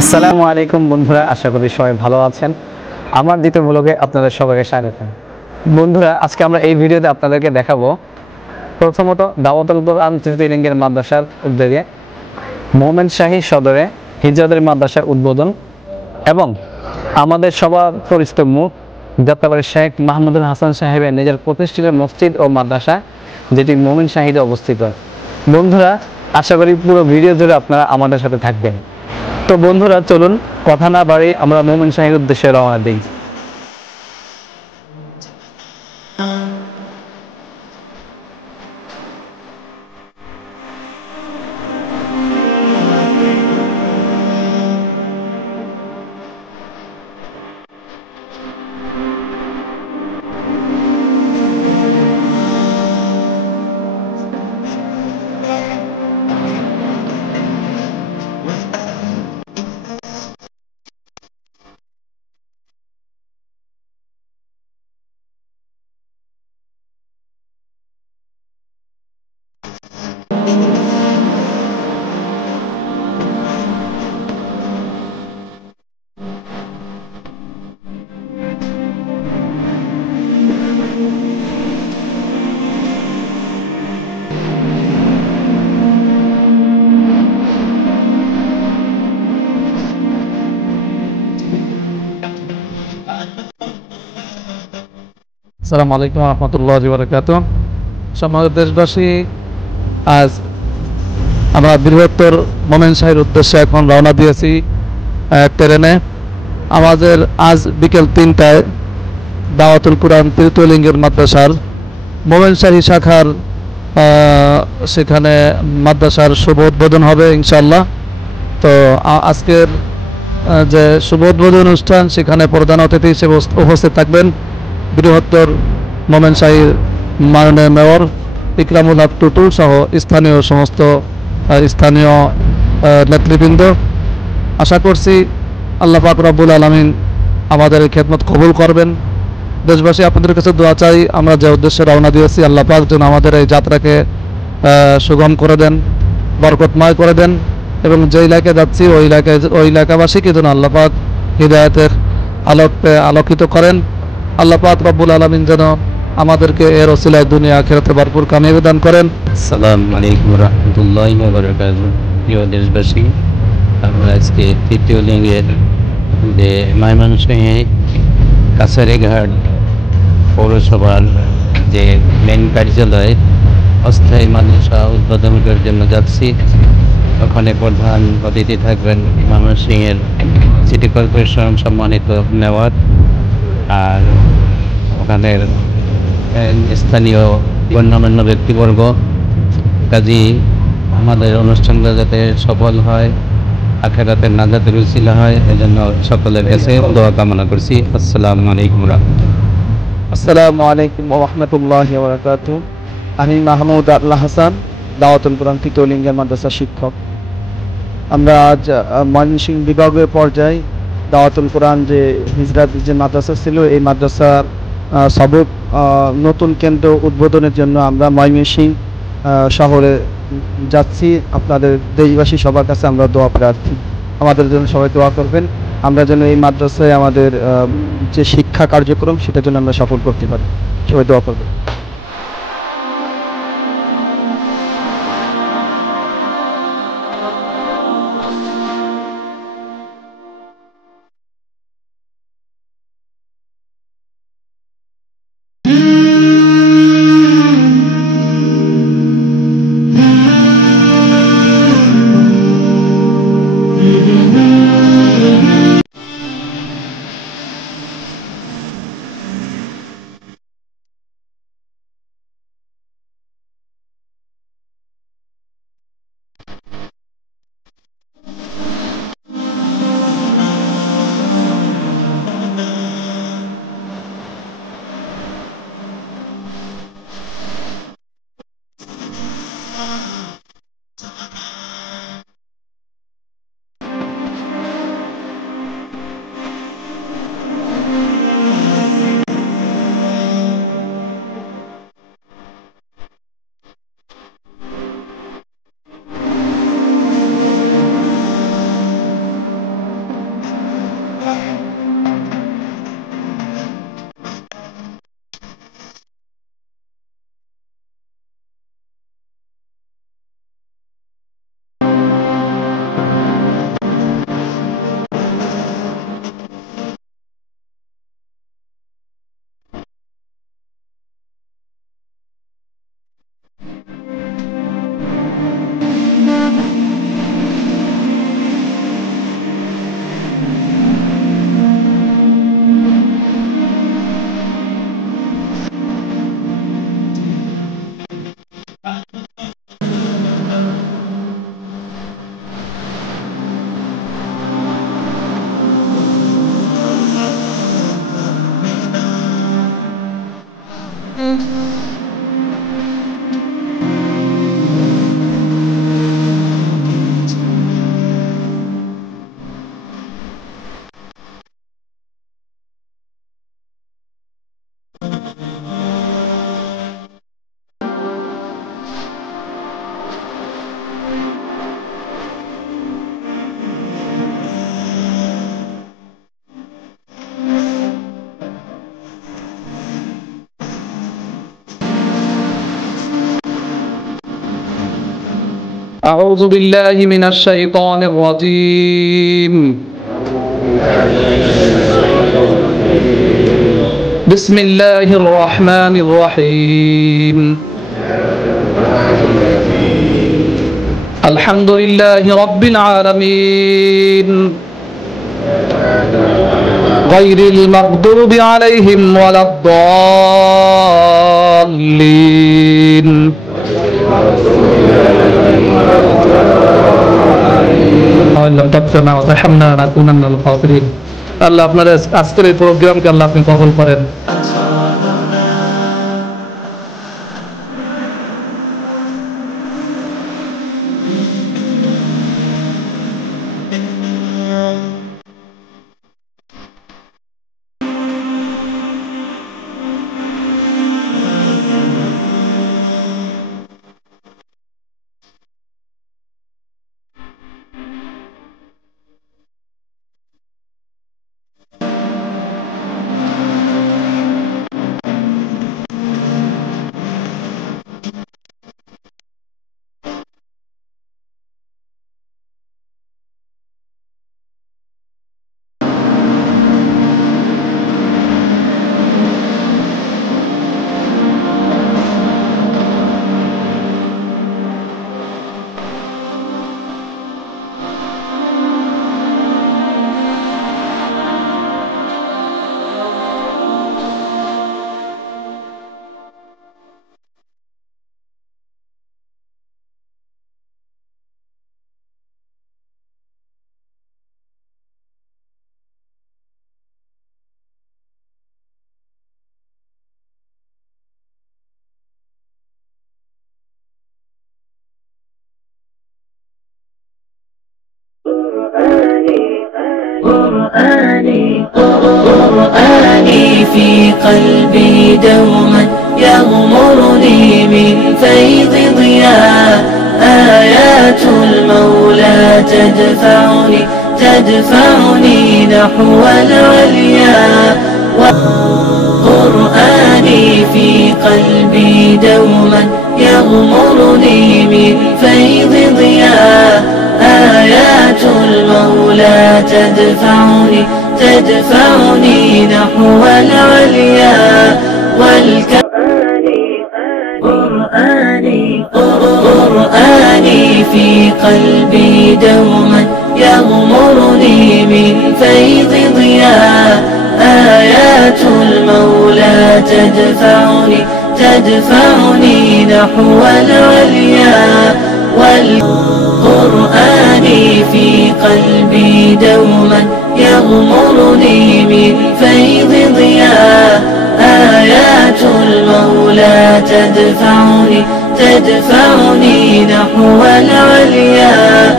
আসসালামু আলাইকুম বন্ধুরা, আশা করি সবাই ভালো আছেন। আমার দ্বিতীয় ব্লগে আপনাদের সবাইকে স্বাগত। বন্ধুরা, আজকে আমরা এই ভিডিওতে আপনাদেরকে দেখাবো প্রথমত দাওয়াতুল কোরআন তৃতীয় লিঙ্গের মাদ্রাসার উদ্যোগে মোমেন শাহী সদরে হিজরতের মাদ্রাসার উদ্বোধন এবং আমাদের সবার পরিচিত মুখ যাত্রাবাড়ি শেখ মাহমুদুল হাসান সাহেবের নিজের প্রতিষ্ঠিত মসজিদ ও মাদ্রাসা, যেটি মোমেন শাহীতে অবস্থিত। বন্ধুরা, আশা করি পুরো ভিডিও জুড়ে আপনারা আমাদের সাথে থাকবেন। তো বন্ধুরা, চলুন কথা না বাড়িয়ে আমরা মোমেন শাহীর উদ্দেশ্যে রওনা দিই। আসসালামু আলাইকুম রহমতুল্লাহি ওয়া বারাকাতুহু। সম্মানিত দেশবাসী, আজ আমরা বৃহত্তর মোমেন শাহীর উদ্দেশ্যে এখন রওনা দিয়েছি ট্রেনে। আমাদের আজ বিকেল 3টায় দাওয়াতুল কোরআন তৃতীয় লিঙ্গের মাদ্রাসার মোমেন শাহী শাখার সেখানে মাদ্রাসার শুভ উদ্বোধন হবে ইনশাআল্লাহ। তো আজকের যে শুভ উদ্বোধন অনুষ্ঠান, সেখানে প্রধান অতিথি হিসেবে উপস্থিত থাকবেন বৃহত্তর মোমেন শাহীর মাননীয় মেয়র ইকরামুল হক টুটু সহ স্থানীয় সমস্ত স্থানীয় নেতৃবৃন্দ। আশা করছি আল্লাহ পাক রব্বুল আলামিন আমাদের এই খেদমত কবুল করবেন। দেশবাসী, আপনাদের কাছে দোয়া চাই, আমরা যে উদ্দেশ্যে রওনা দিয়েছি আল্লাহ পাক যেন আমাদের এই যাত্রাকে সুগম করে দেন, বরকতময় করে দেন এবং যে এলাকায় যাচ্ছি ওই এলাকাবাসীকে যেন আল্লাহ পাক হিদায়াতের আলোকিত করেন। আল্লাহ পাক রব্বুল আলামিন যেন আমাদেরকে এর ওসিলায় দুনিয়া আখিরাতে ভরপুর কামিয়াবি দান করেন। আসসালামু আলাইকুম রহমতুল্লাহি ওয়া বারাকাতুহু। প্রিয় দেশবাসী, আমরা আজকে তৃতীয় লিঙ্গের যে ময়মনসিংহে কাছারিঘাট পৌরসভার যে মেন কার্যালয় অস্থায়ী মাদ্রাসা উদ্বোধন করার জন্য যাচ্ছি। ওখানে প্রধান অতিথি থাকবেন ময়মনসিংহের সিটি কর্পোরেশন সম্মানিত মেয়র, আর ওখানের স্থানীয় গণ্যমান্য ব্যক্তিবর্গ। কাজী আমাদের অনুষ্ঠানটা যাতে সফল হয়, আখিরাতের নাজাতের উসিলা হয়, এজন্য সকলের কাছে দোয়া কামনা করছি। আসসালামু আলাইকুম। আসসালামু আলাইকুম ওয়া রাহমাতুল্লাহি ওয়া বারাকাতুহু। আমি মাহমুদ আল্লাহ হাসান, দাওয়াতুল কোরআন তৃতীয় লিঙ্গের মাদ্রাসার শিক্ষক। আমরা আজ ময়মনসিংহ বিভাগীয় পর্যায়ে দাওয়াতুল কোরআন যে হিজরাত যে মাদ্রাসা ছিল, এই মাদ্রাসার সবক নতুন কেন্দ্র উদ্বোধনের জন্য আমরা ময়মনসিংহ শহরে যাচ্ছি। আপনাদের দেশবাসী সবার কাছে আমরা দোয়া প্রার্থী, আমাদের জন্য সবাই দোয়া করবেন। আমরা যেন এই মাদ্রাসায় আমাদের যে শিক্ষা কার্যক্রম সেটার জন্য আমরা সফল করতে পারি, সবাই দোয়া করবেন। أعوذ بالله من الشيطان الرجيم بسم الله الرحمن الرحيم الحمد لله رب العالمين غير المغضوب عليهم ولا الضالين আল্লাহ আপনার আজকের এই প্রোগ্রামকে আল্লাহ আপনি কবুল করেন। قرآني في قلبي دوما يغمرني من فيض ضياء آيات المولى تدفعني نحو العليا قرآني في قلبي دوما يغمرني من فيض ضياء آيات المولى تدفعني نحو العليا قرآني في قلبي دوما يغمرني من فيض ضياء آيات المولى تدفعني نحو العليا قرآني في قلبي دوما يغمرني من فيض ضياء آيات المولى تدفعني نحو العليا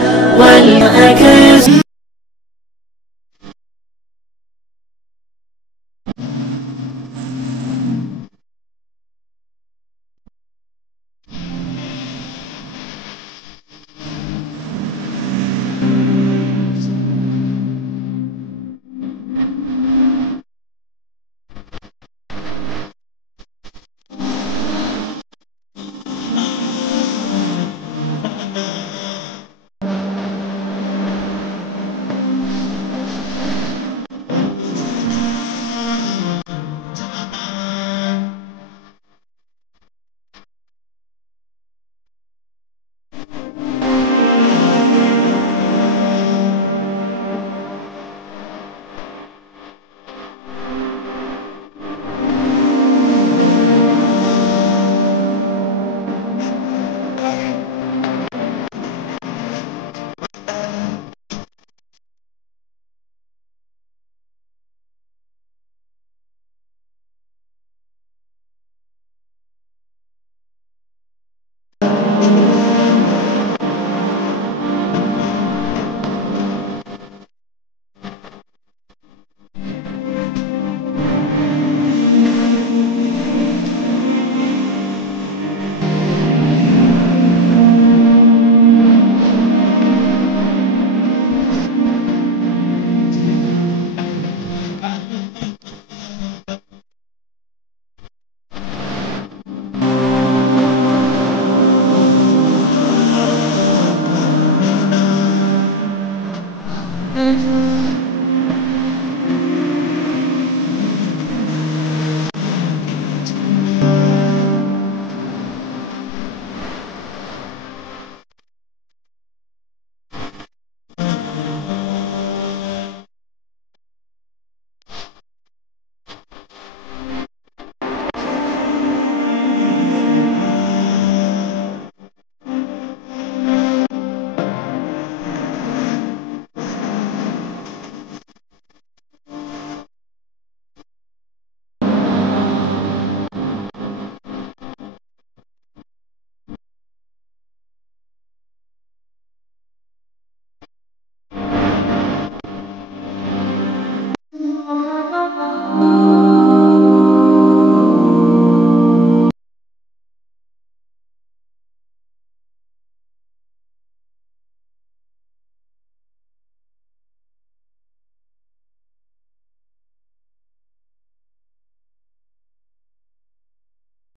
الله